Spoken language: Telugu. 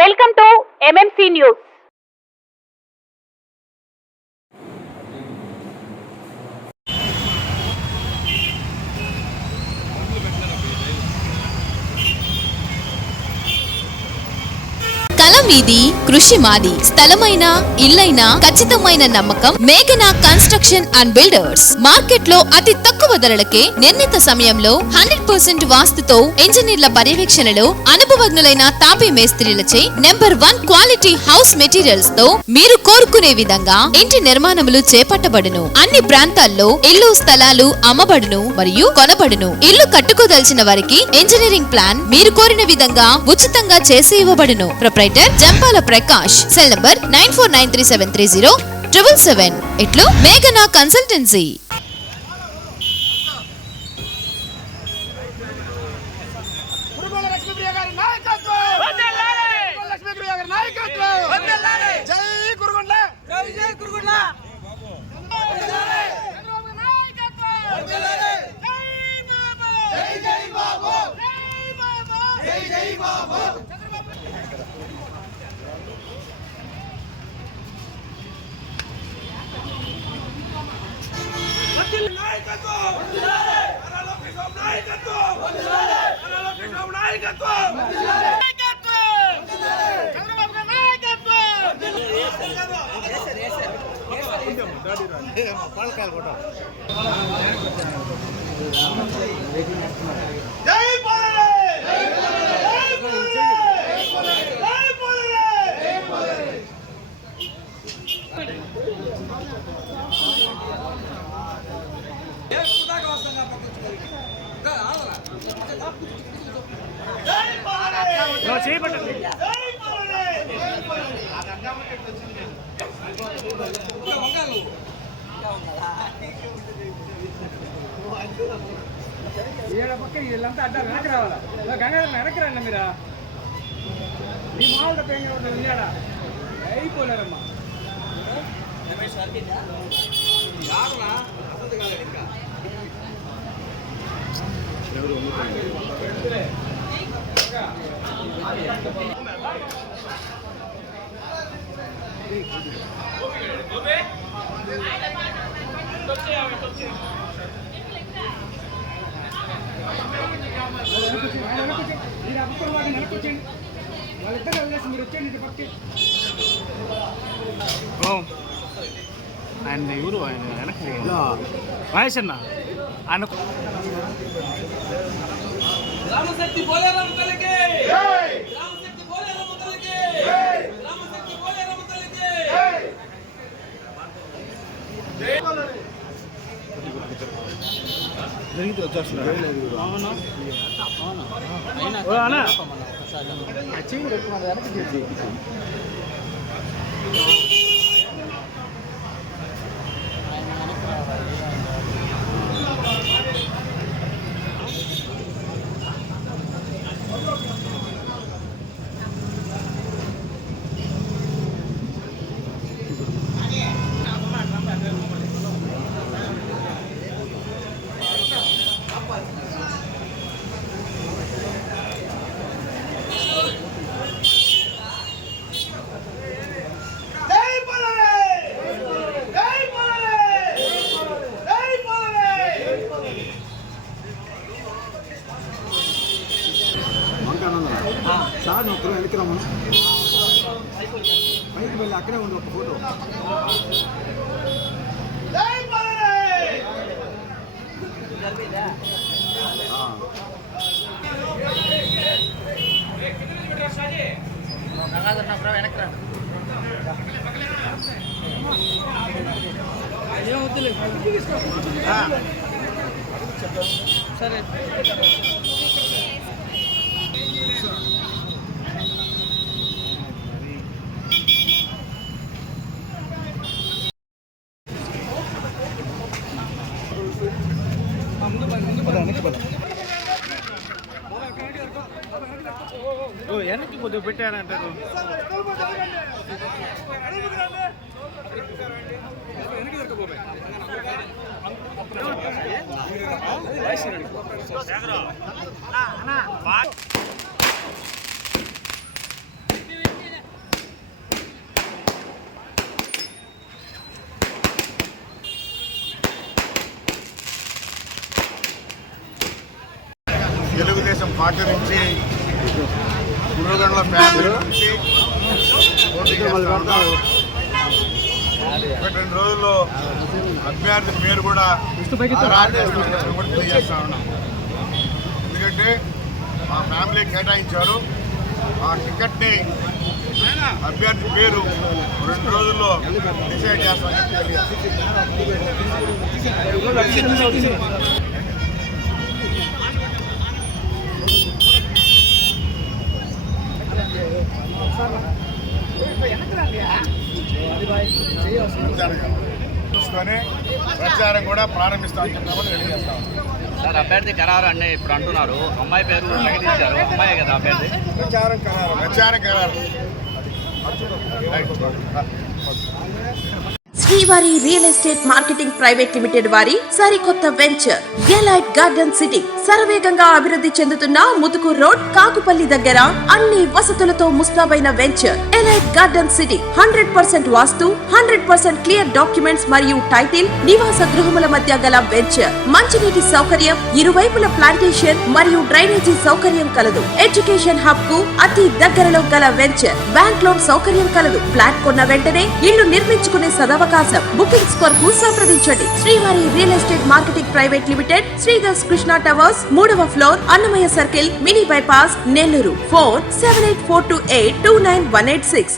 Welcome to MMC news. కలం మీది, కృషి మాది. స్థలమైన, ఇల్లైనా ఖచ్చితమైన నమ్మకం మేఘనా కన్స్ట్రక్షన్ అండ్ బిల్డర్స్. మార్కెట్ లో అతి తక్కువ ధరలకే నిర్ణీత సమయంలో 100% వాస్తుతో ఇంజనీర్ల పర్యవేక్షణలో అనుభవజ్ఞులైన తాపీ మేస్త్రీలచే నెంబర్ 1 క్వాలిటీ హౌస్ మెటీరియల్స్ తో మీరు కోరుకునే విధంగా ఇంటి నిర్మాణములు చేపట్టబడును. అన్ని ప్రాంతాల్లో ఇల్లు స్థలాలు అమ్మబడును మరియు కొనబడును. ఇల్లు కట్టుకోదలిచిన వారికి ఇంజనీరింగ్ ప్లాన్ మీరు కోరిన విధంగా ఉచితంగా చేసి ఇవ్వబడును. Proprietor Jampala Prakash. Cell number 9493307777. ఇట్లు మేఘనా కన్సల్టెన్సీ. పక్క వీళ్ళంతా అడ్డా వెనక్కి రావాలా గంగాధర వెనక్కి రండి మీరా ఈ మామూలు పెయిన్ వెళ్ళాడా అయిపోలేరమ్మా మీరు అప్పుడు వాడిని వెనకొచ్చేయండి వాళ్ళిద్దరు వదిలేసి మీరు వచ్చేయండి ఇటు పక్కకి ఆయన ఎవరు ఆయన వెనక్కి మహేష్ అన్న ఆయన రామశక్తి బోలే రామతల్లికి రామశక్తి బోలే రామతల్లికి రామశక్తి బోలే రామతల్లికి జరిగితే వచ్చేస్తున్నారు అవును సార్ నువ్వు వెనక్కి రమ్మను పైకి వెళ్ళి అక్కడే ఉంది ఒక ఫోటో సరే వెనక్కి కొద్దిగా పెట్టారంటారు పార్టీ నుంచి పురుగండ్ల ఫ్యామిలీ నుంచి పోటీ చేస్తా ఉన్నాం. 2 రోజుల్లో అభ్యర్థి పేరు కూడా ఖరారు చేస్తామని కూడా తెలియజేస్తా ఉన్నాం. ఎందుకంటే మా ఫ్యామిలీ కేటాయించారు. ఆ టికెట్ని అభ్యర్థి పేరు 2 రోజుల్లో డిసైడ్ చేస్తామని తెలియజేస్తాం. చూసుకొని ప్రచారం కూడా ప్రారంభిస్తామని చెప్పినప్పుడు తెలియజేస్తాం. సార్ అభ్యర్థి ఖరారు అని ఇప్పుడు అంటున్నారు. అమ్మాయి పేరు ప్రకటించారు. అమ్మాయి కదా అభ్యర్థి. ప్రచారం ఖరారు. శ్రీవారి real estate marketing private limited వారి సరికొత్త వెంచర్ ఎలైట్ గార్డెన్ సిటీ శరవేగంగా అభివృద్ధి చెందుతున్న ముతుకూర్ రోడ్ కాకుపల్లి దగ్గర అన్ని వసతులతో ముస్తాబైన వెంచర్ ఎలైట్ గార్డెన్ సిటీ 100% వాస్తు 100% క్లియర్ డాక్యుమెంట్స్ మరియు టైటిల్ నివాస గృహముల మధ్య గల వెంచర్ మంచినీటి సౌకర్యం ఇరువైపుల ప్లాంటేషన్ మరియు డ్రైనేజీ సౌకర్యం కలదు. ఎడ్యుకేషన్ హబ్ కు అతి దగ్గరలో గల వెంచర్ బ్యాంక్ లోన్ సౌకర్యం కలదు. ఫ్లాట్ కొన్న వెంటనే ఇల్లు నిర్మించుకునే సదవకాశం. బుకింగ్స్ కొరకు సంప్రదించండి. Srivari real estate marketing private limited, Sridhar's Krishna towers, 3వ floor, Annamayya circle, mini bypass, Nellore. Phone 7842829186.